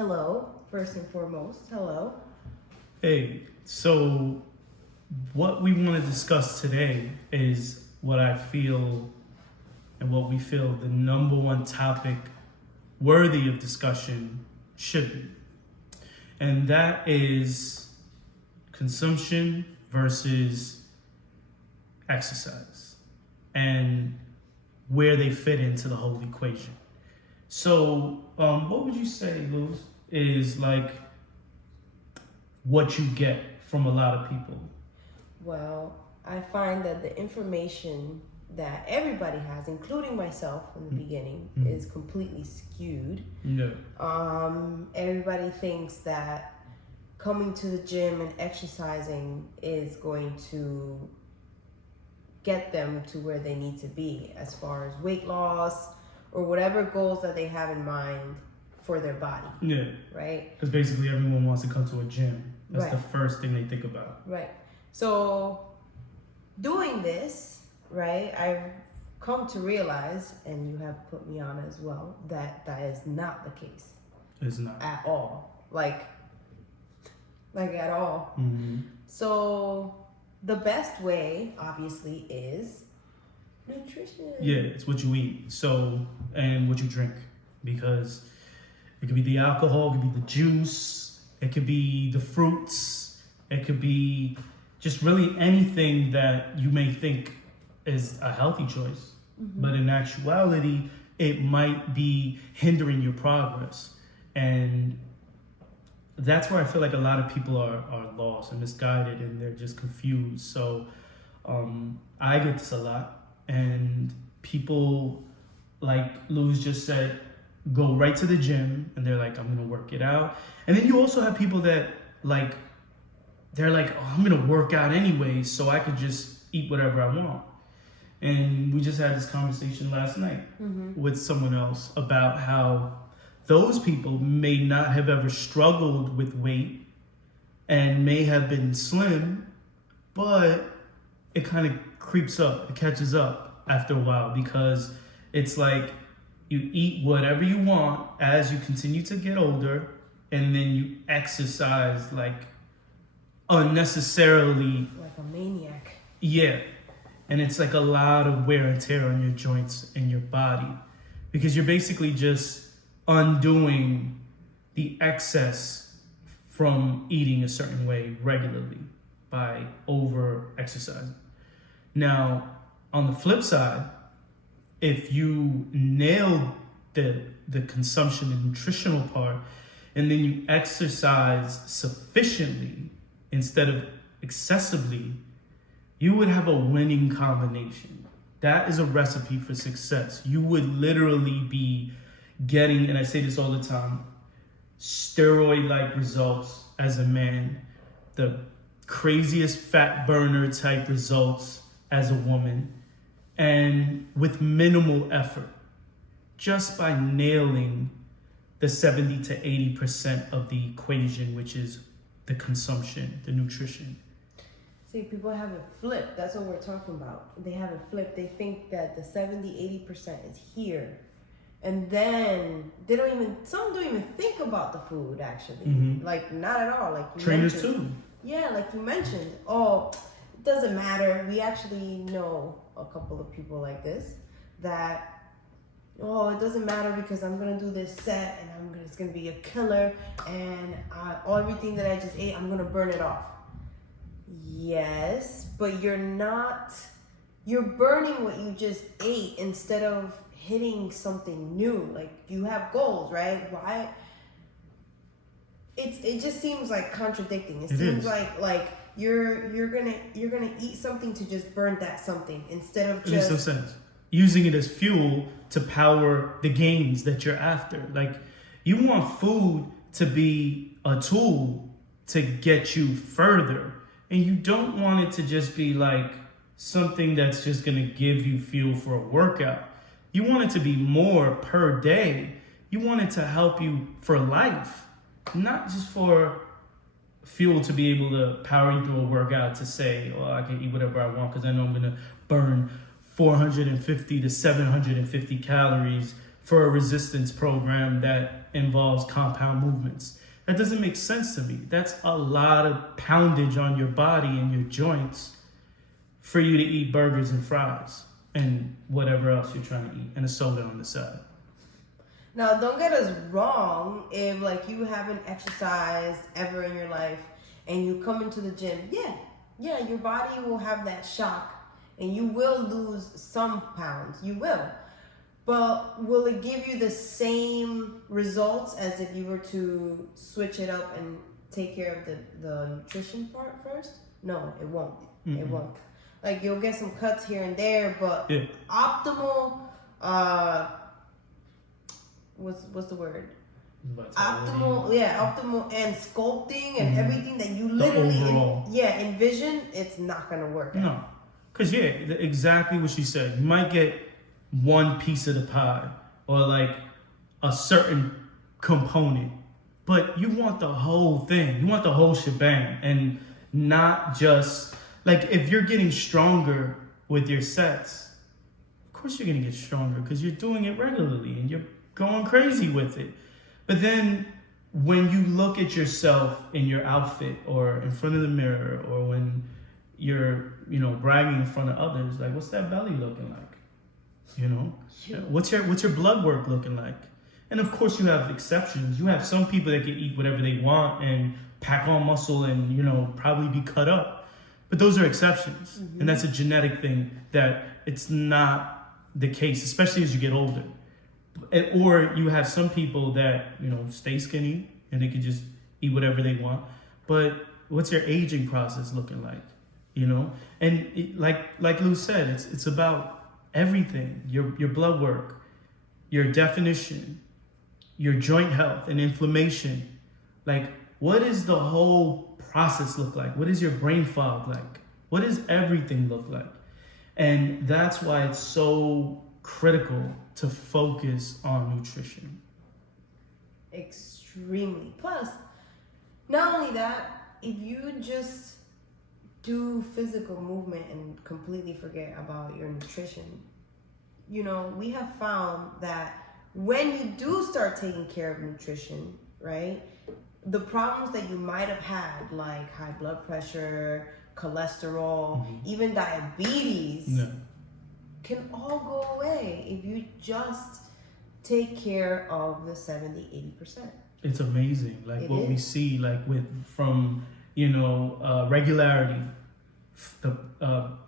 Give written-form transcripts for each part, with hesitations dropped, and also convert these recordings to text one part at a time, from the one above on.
Hello, first and foremost. Hello. Hey, so what we want to discuss today is what I feel and what we feel the number one topic worthy of discussion should be. And that is consumption versus exercise and where they fit into the whole equation. So, what would you say, Luz, is like what you get from a lot of people? Well, I find that the information that everybody has, including myself in the beginning, is completely skewed. Yeah. Everybody thinks that coming to the gym and exercising is going to get them to where they need to be as far as weight loss or whatever goals that they have in mind for their body. Yeah. Right? Because basically everyone wants to come to a gym. That's Right. the first thing they think about. Right. So doing this, right, I've come to realize, and you have put me on as well, that that is not the case It's not. at all. Like at all. Mm-hmm. So the best way, obviously, is nutrition. Yeah, it's what you eat. So, and what you drink. Because it could be the alcohol, it could be the juice, it could be the fruits, it could be just really anything that you may think is a healthy choice. Mm-hmm. But in actuality, it might be hindering your progress. And that's where I feel like a lot of people are lost and misguided and they're just confused. So I get this a lot. And people, like Luz just said, go right to the gym and they're like, I'm gonna work it out. And then you also have people that like, they're like, oh, I'm gonna work out anyway, so I could just eat whatever I want. And we just had this conversation last night with someone else about how those people may not have ever struggled with weight and may have been slim, but it kind of creeps up, it catches up after a while because it's like you eat whatever you want as you continue to get older and then you exercise like unnecessarily. Like a maniac. Yeah. And it's like a lot of wear and tear on your joints and your body because you're basically just undoing the excess from eating a certain way regularly by over exercising. Now, on the flip side, if you nail the consumption and nutritional part and then you exercise sufficiently instead of excessively, you would have a winning combination. That is a recipe for success. You would literally be getting, and I say this all the time, steroid-like results as a man, the craziest fat burner type results as a woman, and with minimal effort, just by nailing the 70 to 80% of the equation, which is the consumption, the nutrition. See, people have it flipped. That's what we're talking about. They have it flipped. They think that the 70, 80% is here. And then some don't even think about the food, actually. Mm-hmm. Like, not at all. Like you Trainers mentioned. too. Yeah, like you mentioned. Oh, it doesn't matter. We actually know a couple of people like this that, oh, it doesn't matter because I'm going to do this set and it's going to be a killer and everything that I just ate, I'm going to burn it off. Yes, but you're burning what you just ate instead of hitting something new. Like you have goals, right? Why? It just seems like contradicting. It seems like you're gonna eat something to just burn that something instead of just. It makes no sense. Using it as fuel to power the gains that you're after. Like you want food to be a tool to get you further. And you don't want it to just be like something that's just going to give you fuel for a workout. You want it to be more per day. You want it to help you for life, not just for fuel to be able to power you through a workout to say, oh, I can eat whatever I want because I know I'm going to burn 450 to 750 calories for a resistance program that involves compound movements. That doesn't make sense to me. That's a lot of poundage on your body and your joints for you to eat burgers and fries and whatever else you're trying to eat, and a soda on the side. Now, don't get us wrong. If like you haven't exercised ever in your life and you come into the gym, yeah, your body will have that shock and you will lose some pounds. You will. But will it give you the same results as if you were to switch it up and take care of the nutrition part first? No, it won't. It won't. Like you'll get some cuts here and there, but optimal, what's the word? Optimal and sculpting and everything that you literally envision, it's not gonna work. No, because exactly what she said. You might get one piece of the pie or like a certain component, but you want the whole thing. You want the whole shebang, and not just like if you're getting stronger with your sets. Of course, you're gonna get stronger because you're doing it regularly and you're going crazy with it. But then when you look at yourself in your outfit or in front of the mirror or when you're, bragging in front of others, like what's that belly looking like? What's your blood work looking like? And of course you have exceptions. You have some people that can eat whatever they want and pack on muscle and, probably be cut up. But those are exceptions. And that's a genetic thing that it's not the case, especially as you get older. Or you have some people that, stay skinny and they can just eat whatever they want. But what's your aging process looking like? And like Lou said, it's about everything. Your blood work, your definition, your joint health and inflammation. Like, what does the whole process look like? What is your brain fog like? What does everything look like? And that's why it's so critical to focus on nutrition. Extremely. Plus, not only that, if you just do physical movement and completely forget about your nutrition, we have found that when you do start taking care of nutrition, right, the problems that you might have had, like high blood pressure, cholesterol, even diabetes, can all go away if you just take care of the 70-80%. It's amazing, like what we see, like from regularity, the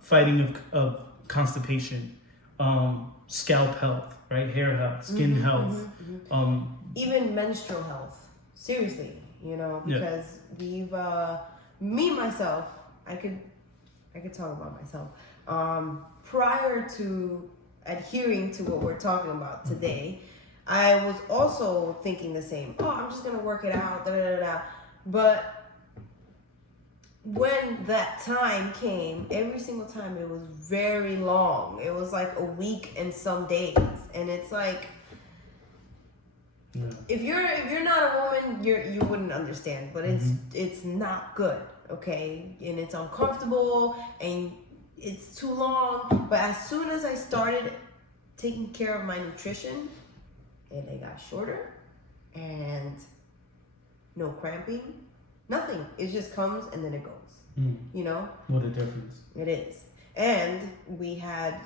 fighting of constipation, scalp health, right, hair health, skin health, even menstrual health. Seriously, because we've myself, I could talk about myself. Prior to adhering to what we're talking about today, I was also thinking the same. I'm just gonna work it out, But when that time came, every single time it was very long. It was like a week and some days, and it's like, if you're not a woman, you wouldn't understand. But it's not good, okay? And it's uncomfortable and it's too long. But as soon as I started taking care of my nutrition, and they got shorter, and no cramping, nothing. It just comes and then it goes. What a difference. It is. And we had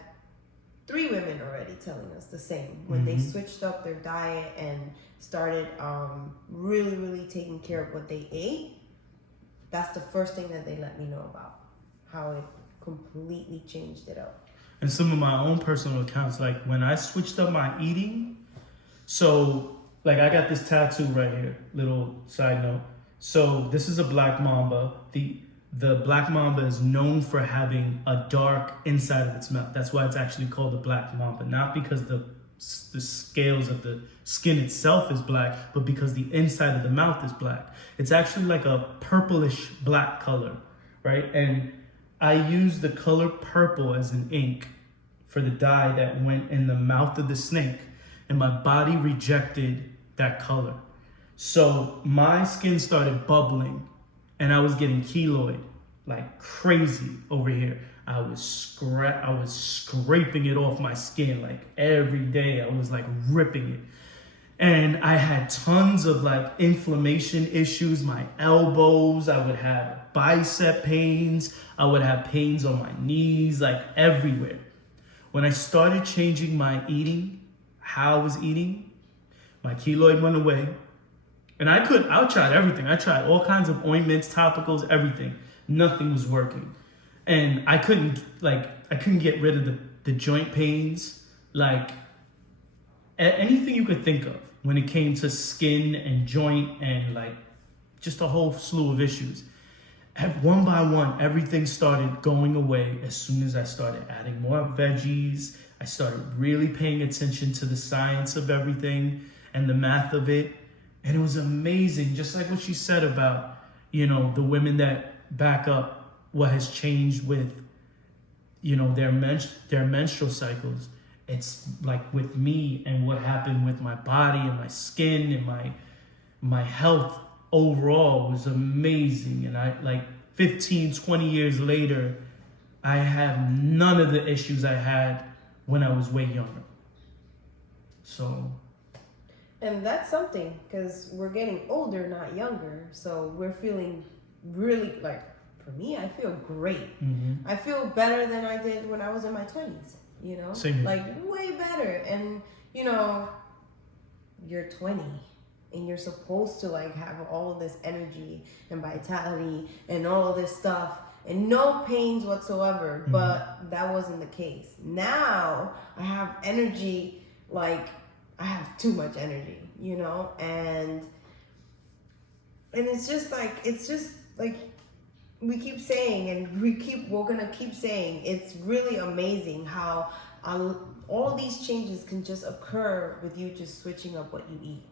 3 women already telling us the same. When they switched up their diet and started really, really taking care of what they ate, that's the first thing that they let me know about, how it completely changed it up. And some of my own personal accounts, like when I switched up my eating, so like I got this tattoo right here, little side note. So this is a black mamba. The black mamba is known for having a dark inside of its mouth. That's why it's actually called the black mamba. Not because the scales of the skin itself is black, but because the inside of the mouth is black. It's actually like a purplish black color, right? And I use the color purple as an ink for the dye that went in the mouth of the snake, and my body rejected that color. So my skin started bubbling, and I was getting keloid like crazy over here. I was scraping it off my skin like every day. I was like ripping it. And I had tons of like inflammation issues, my elbows, I would have bicep pains, I would have pains on my knees, like everywhere. When I started changing my eating, how I was eating, my keloid went away. And I tried everything. I tried all kinds of ointments, topicals, everything. Nothing was working. And I couldn't get rid of the joint pains, like anything you could think of when it came to skin and joint and like just a whole slew of issues. One by one, everything started going away as soon as I started adding more veggies. I started really paying attention to the science of everything and the math of it. And it was amazing, just like what she said about, the women that back up what has changed with, their menstrual cycles. It's like with me and what happened with my body and my skin and my health overall was amazing. And I 15, 20 years later, I have none of the issues I had when I was way younger. So. And that's something, because we're getting older, not younger. So we're feeling really, for me, I feel great. Mm-hmm. I feel better than I did when I was in my 20s, Same here. Like way better. And, you're 20 and you're supposed to have all of this energy and vitality and all of this stuff and no pains whatsoever. Mm-hmm. But that wasn't the case. Now I have energy, I have too much energy, and it's just like we keep saying, and we're gonna keep saying, it's really amazing how all these changes can just occur with you just switching up what you eat.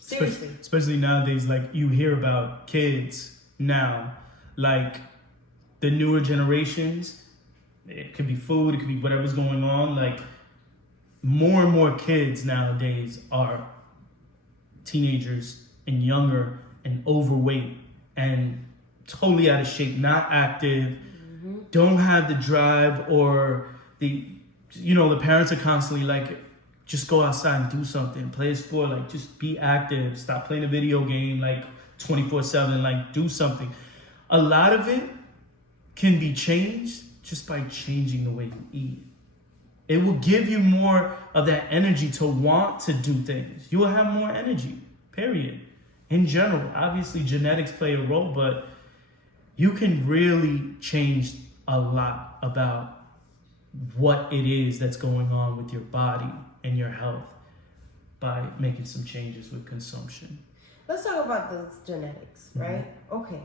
Seriously. Especially nowadays, you hear about kids now, the newer generations, it could be food, it could be whatever's going on, more and more kids nowadays are teenagers and younger and overweight and totally out of shape, not active, Mm-hmm. don't have the drive, or the parents are constantly just go outside and do something, play a sport, just be active, stop playing a video game 24/7, do something. A lot of it can be changed just by changing the way you eat. It will give you more of that energy to want to do things. You will have more energy, period. In general, obviously genetics play a role, but you can really change a lot about what it is that's going on with your body and your health by making some changes with consumption. Let's talk about the genetics, right? Mm-hmm. Okay.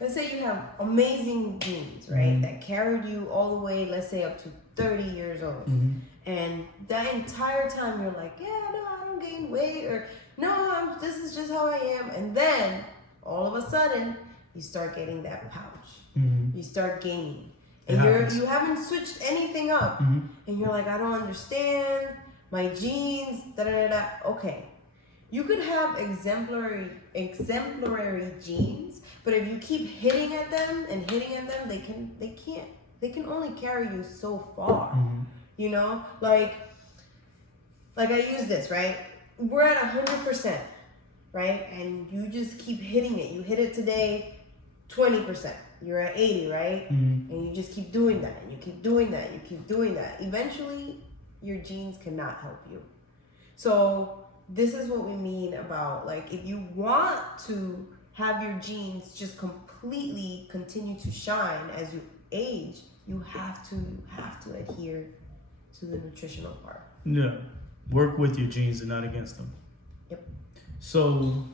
Let's say you have amazing genes, right? Mm-hmm. That carried you all the way, let's say up to 30 years old. Mm-hmm. And that entire time you're like, yeah, no, I don't gain weight, or no, this is just how I am. And then all of a sudden you start getting that pouch. Mm-hmm. You start gaining. And you haven't switched anything up. Mm-hmm. And you're like, I don't understand my genes, Okay. You could have exemplary genes, but if you keep hitting at them, they can only carry you so far. Mm-hmm. Like I use this, right? We're at 100%, right? And you just keep hitting it. You hit it today, 20%. You're at 80, right? Mm-hmm. And you just keep doing that, and you keep doing that, you keep doing that. Eventually, your genes cannot help you. So this is what we mean about if you want to have your genes just completely continue to shine as you age, you have to adhere to the nutritional part. Yeah. Work with your genes and not against them. Yep. So,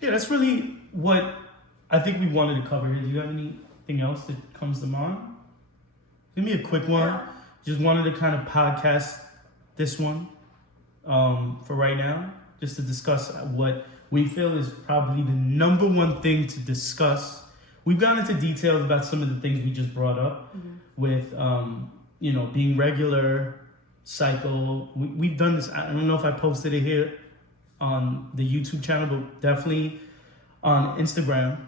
yeah, that's really what I think we wanted to cover here. Do you have anything else that comes to mind? Give me a quick one. Yeah. Just wanted to kind of podcast this one for right now, just to discuss what we feel is probably the number one thing to discuss. We've gone into details about some of the things we just brought up with, being regular, cycle. We've done this. I don't know if I posted it here on the YouTube channel, but definitely on Instagram.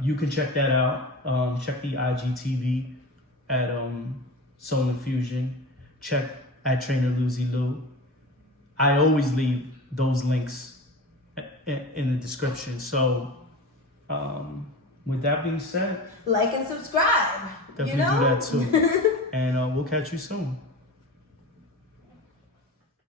You can check that out. Check the IGTV at Soul Infusion. Check at Trainer Lucy Lou. I always leave those links in the description. So, with that being said, like and subscribe. definitely do that too. And we'll catch you soon.